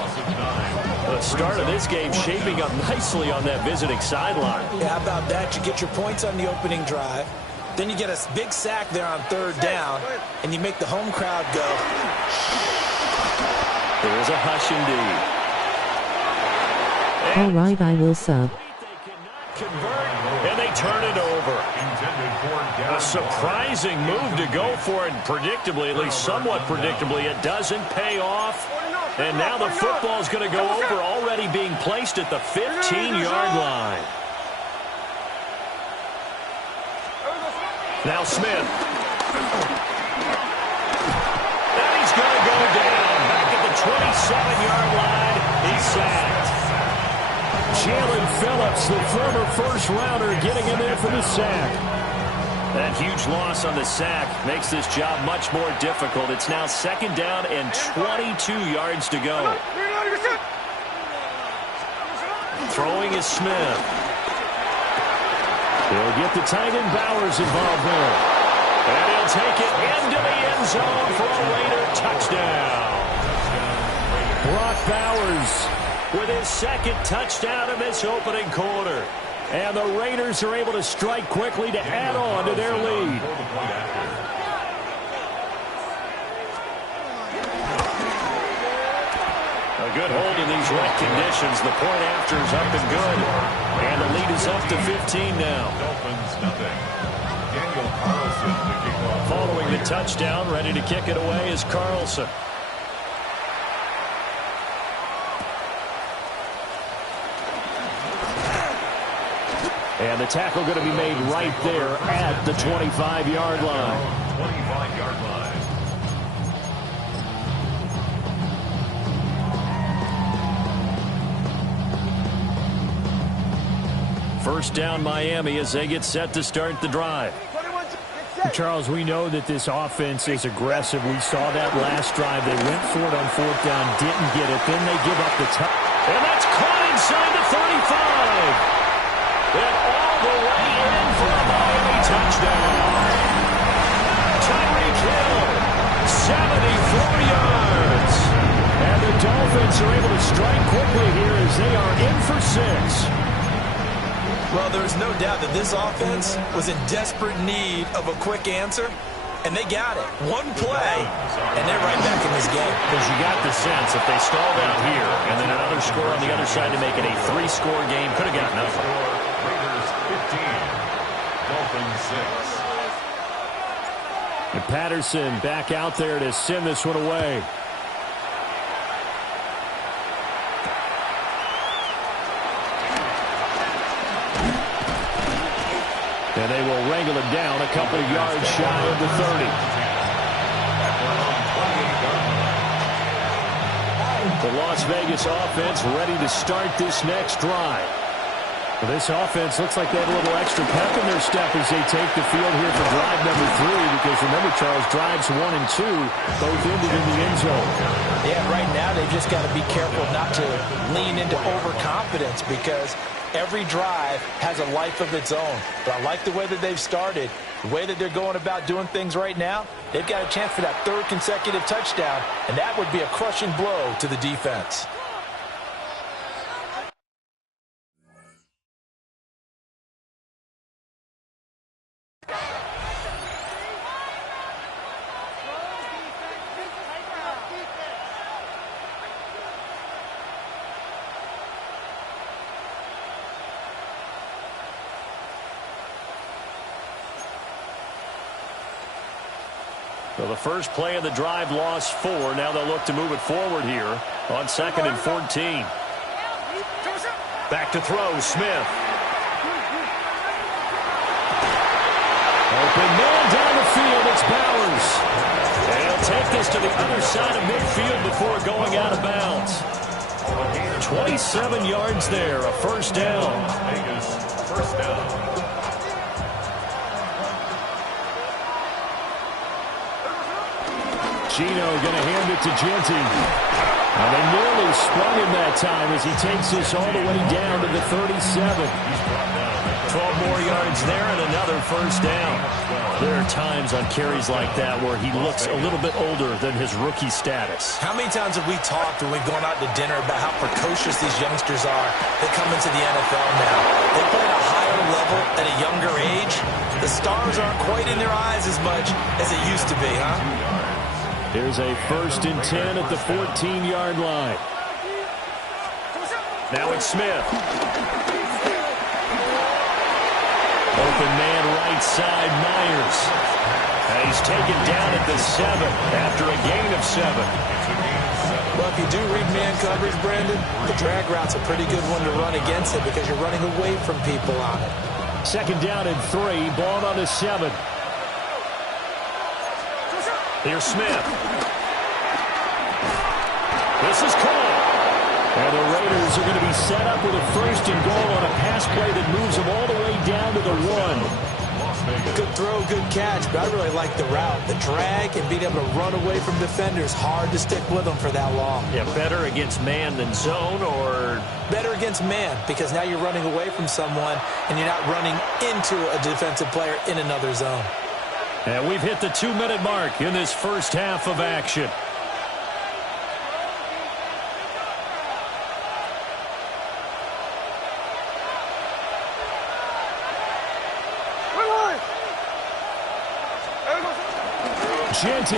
The start of this game shaping up nicely on that visiting sideline. Yeah, how about that? You get your points on the opening drive. Then you get a big sack there on 3rd down, and you make the home crowd go. There's a hush indeed. All right, I will sub. They cannot convert, and they turn it over. A surprising move to go for it, predictably, at least somewhat predictably. It doesn't pay off, and now the football's going to go over, already being placed at the 15-yard line. Now Smith. And he's going to go down. Back at the 27-yard line. He's sacked. Jalen Phillips, the former first-rounder, getting in there for the sack. That huge loss on the sack makes this job much more difficult. It's now 2nd down and 22 yards to go. Throwing is Smith. He'll get the tight end Bowers involved there. And he'll take it into the end zone for a Raider touchdown. Brock Bowers with his 2nd touchdown in this opening quarter. And the Raiders are able to strike quickly to add on to their lead. A good hold in these wet conditions. The point after is up and good. And the lead is up to 15 now. Dolphins nothing. Daniel Carlson to kick off. Following the touchdown, ready to kick it away is Carlson. And the tackle going to be made right there at the 25-yard line. 25-yard line. First down Miami as they get set to start the drive. Charles, we know that this offense is aggressive. We saw that last drive. They went for it on 4th down, didn't get it. Then they give up the touch. And that's caught inside the 35. And all the way in for a Miami touchdown. Tyreek Hill, 74 yards. And the Dolphins are able to strike quickly here as they are in for 6. Well, there's no doubt that this offense was in desperate need of a quick answer, and they got it. One play, and they're right back in this game. Because you got the sense if they stalled out here and then another score on the other side to make it a 3-score game, could have got nothing. Raiders 15, Dolphins 6. And Patterson back out there to send this one away. And they will wrangle him down a couple of yards shy of the 30. The Las Vegas offense ready to start this next drive. Well, this offense looks like they have a little extra pep in their step as they take the field here for drive number 3. Because remember, Charles, drives 1 and 2 both ended in the end zone. Yeah, right now they've just got to be careful not to lean into overconfidence because every drive has a life of its own. But I like the way that they've started, the way that they're going about doing things right now. They've got a chance for that 3rd consecutive touchdown, and that would be a crushing blow to the defense. So the first play of the drive lost 4. Now they'll look to move it forward here on 2nd and 14. Back to throw, Smith. Open man down the field, it's Bowers. And he'll take this to the other side of midfield before going out of bounds. 27 yards there, a first down. Vegas, first down. Gino going to hand it to Genty. And they nearly sprung him that time as he takes this all the way down to the 37. 12 more yards there and another first down. There are times on carries like that where he looks a little bit older than his rookie status. How many times have we talked when we've gone out to dinner about how precocious these youngsters are that come into the NFL now? They play at a higher level at a younger age. The stars aren't quite in their eyes as much as it used to be, huh? Here's a 1st and 10 at the 14-yard line. Now it's Smith. Open man right side, Myers. And he's taken down at the 7 after a gain of 7. Well, if you do read man coverage, Brandon, the drag route's a pretty good one to run against it because you're running away from people on it. 2nd down and 3, ball on the 7. Here's Smith. This is caught. And the Raiders are going to be set up with a 1st and goal on a pass play that moves them all the way down to the 1. Good throw, good catch, but I really like the route. The drag and being able to run away from defenders, hard to stick with them for that long. Yeah, better against man than zone, or better against man because now you're running away from someone and you're not running into a defensive player in another zone. And we've hit the 2-minute mark in this first half of action. Genty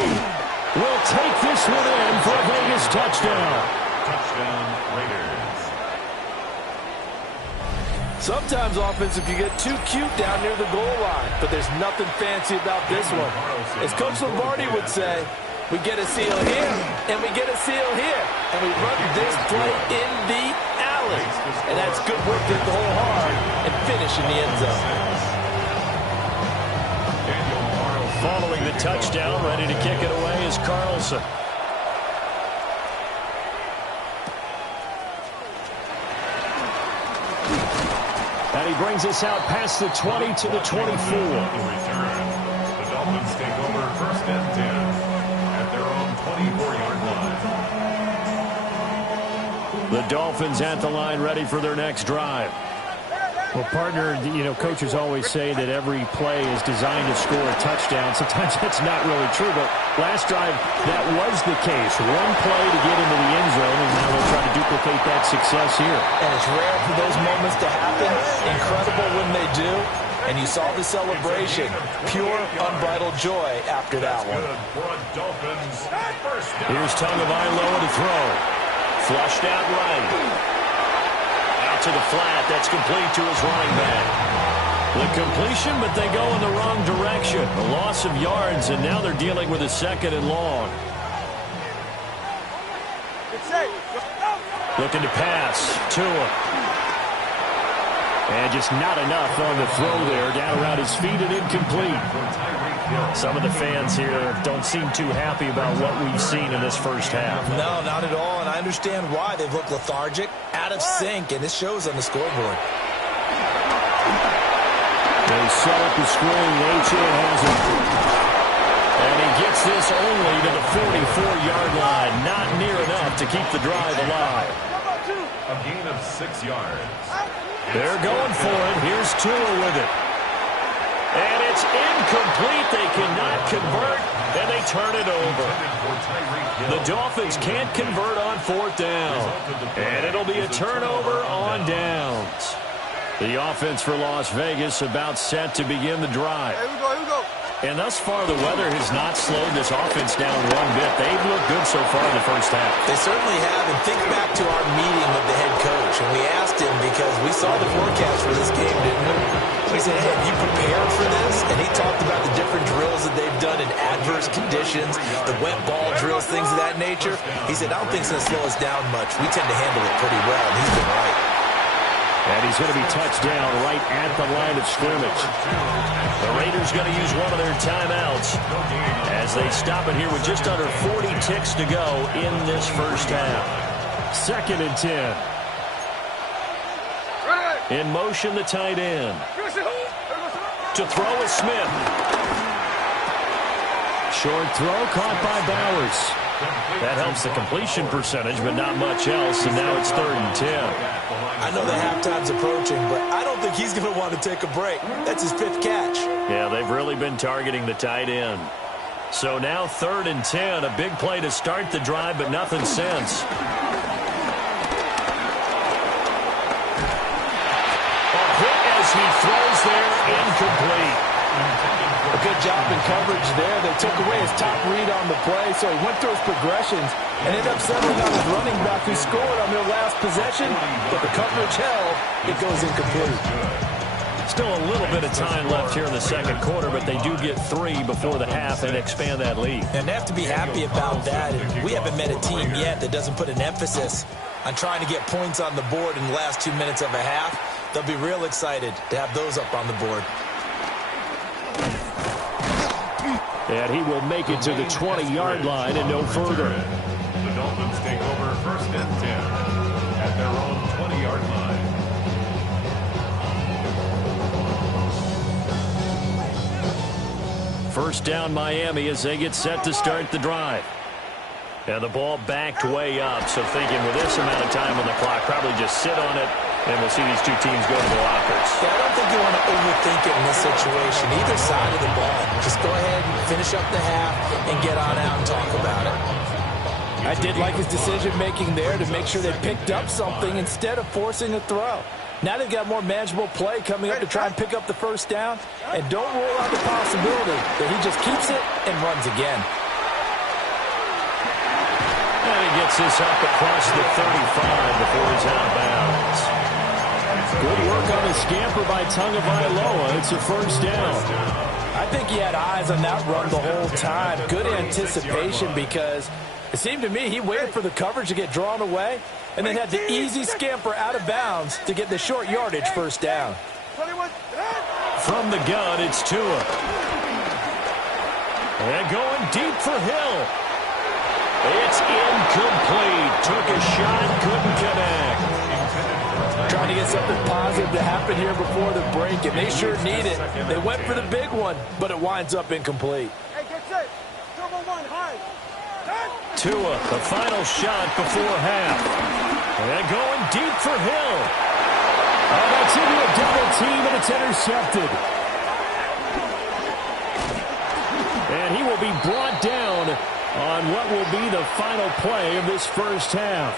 will take this one in for a Vegas touchdown. Touchdown, Raiders. Sometimes offense, if you get too cute down near the goal line, but there's nothing fancy about this one. As Coach Lombardi would say, we get a seal here, and we get a seal here, and we run this play in the alley. And that's good work to hit the hole hard and finish in the end zone. Following the touchdown, ready to kick it away is Carlson. And he brings us out past the 20 to the 24. The Dolphins take over 1st and 10 at their own 24-yard line. The Dolphins at the line, ready for their next drive. Well, partner, you know, coaches always say that every play is designed to score a touchdown. Sometimes that's not really true, but last drive, that was the case. One play to get into the end zone, and now they'll try to duplicate that success here. And it's rare for those moments to happen. Incredible when they do. And you saw the celebration. Pure, unbridled joy after that one. Here's Tagovailoa to throw. Flushed out right. To the flat, that's complete to his running back. The completion, but they go in the wrong direction. A loss of yards, and now they're dealing with a 2nd and long. Looking to pass. Tua. And just not enough on the throw there. Down around his feet and incomplete. Some of the fans here don't seem too happy about what we've seen in this first half. No, not at all, and I understand why. They've looked lethargic, out of sync, and this shows on the scoreboard. They set up the screen. Achane has it. And he gets this only to the 44-yard line. Not near enough to keep the drive alive. A gain of 6 yards. They're going for it. Here's Tua with it. And it's incomplete. They cannot convert, and they turn it over. The Dolphins can't convert on 4th down. And it'll be a turnover on downs. The offense for Las Vegas about set to begin the drive. Here we go. And thus far, the weather has not slowed this offense down one bit. They've looked good so far in the first half. They certainly have. And think back to our meeting with the head coach. And we asked him because we saw the forecast for this game, didn't we? We said, hey, have you prepared for this? And he talked about the different drills that they've done in adverse conditions, the wet ball drills, things of that nature. He said, I don't think it's going to slow us down much. We tend to handle it pretty well, and he's been right. And he's going to be touched down right at the line of scrimmage. The Raiders going to use one of their timeouts as they stop it here with just under 40 ticks to go in this first half. 2nd and 10. In motion, the tight end. To throw is Smith. Short throw caught by Bowers. That helps the completion percentage, but not much else, and now it's 3rd and 10. I know the halftime's approaching, but I don't think he's going to want to take a break. That's his 5th catch. Yeah, they've really been targeting the tight end. So now 3rd and 10, a big play to start the drive, but nothing since. He throws there, incomplete. A good job in coverage there. They took away his top read on the play, so he went through his progressions and ended up settling on his running back who scored on their last possession, but the coverage held. It goes incomplete. Still a little bit of time left here in the second quarter, but they do get 3 before the half and expand that lead. And they have to be happy about that. And we haven't met a team yet that doesn't put an emphasis on trying to get points on the board in the last 2 minutes of a half. They'll be real excited to have those up on the board. And he will make it to the 20-yard line and no further. The Dolphins take over 1st and 10 at their own 20-yard line. First down Miami as they get set to start the drive. And the ball backed way up, so thinking with this amount of time on the clock, probably just sit on it, and we'll see these two teams go to the lockers. Yeah, I don't think you want to overthink it in this situation. Either side of the ball. Just go ahead and finish up the half and get on out and talk about it. I did like his decision-making there to make sure they picked up something instead of forcing a throw. Now they've got more manageable play coming up to try and pick up the first down. And don't rule out the possibility that he just keeps it and runs again. And he gets this up across the 35 before he's out of bounds. Good work on the scamper by Tagovailoa. It's a first down. I think he had eyes on that run the whole time. Good anticipation because it seemed to me he waited for the coverage to get drawn away and then had the easy scamper out of bounds to get the short yardage first down. From the gun, it's Tua. And going deep for Hill. It's incomplete. Took a shot, couldn't connect. Trying to get something positive to happen here before the break, and they sure need it. They went for the big one, but it winds up incomplete. Tua, the final shot before half. And going deep for Hill. Oh, that's into a double team, and it's intercepted. And he will be brought down on what will be the final play of this first half.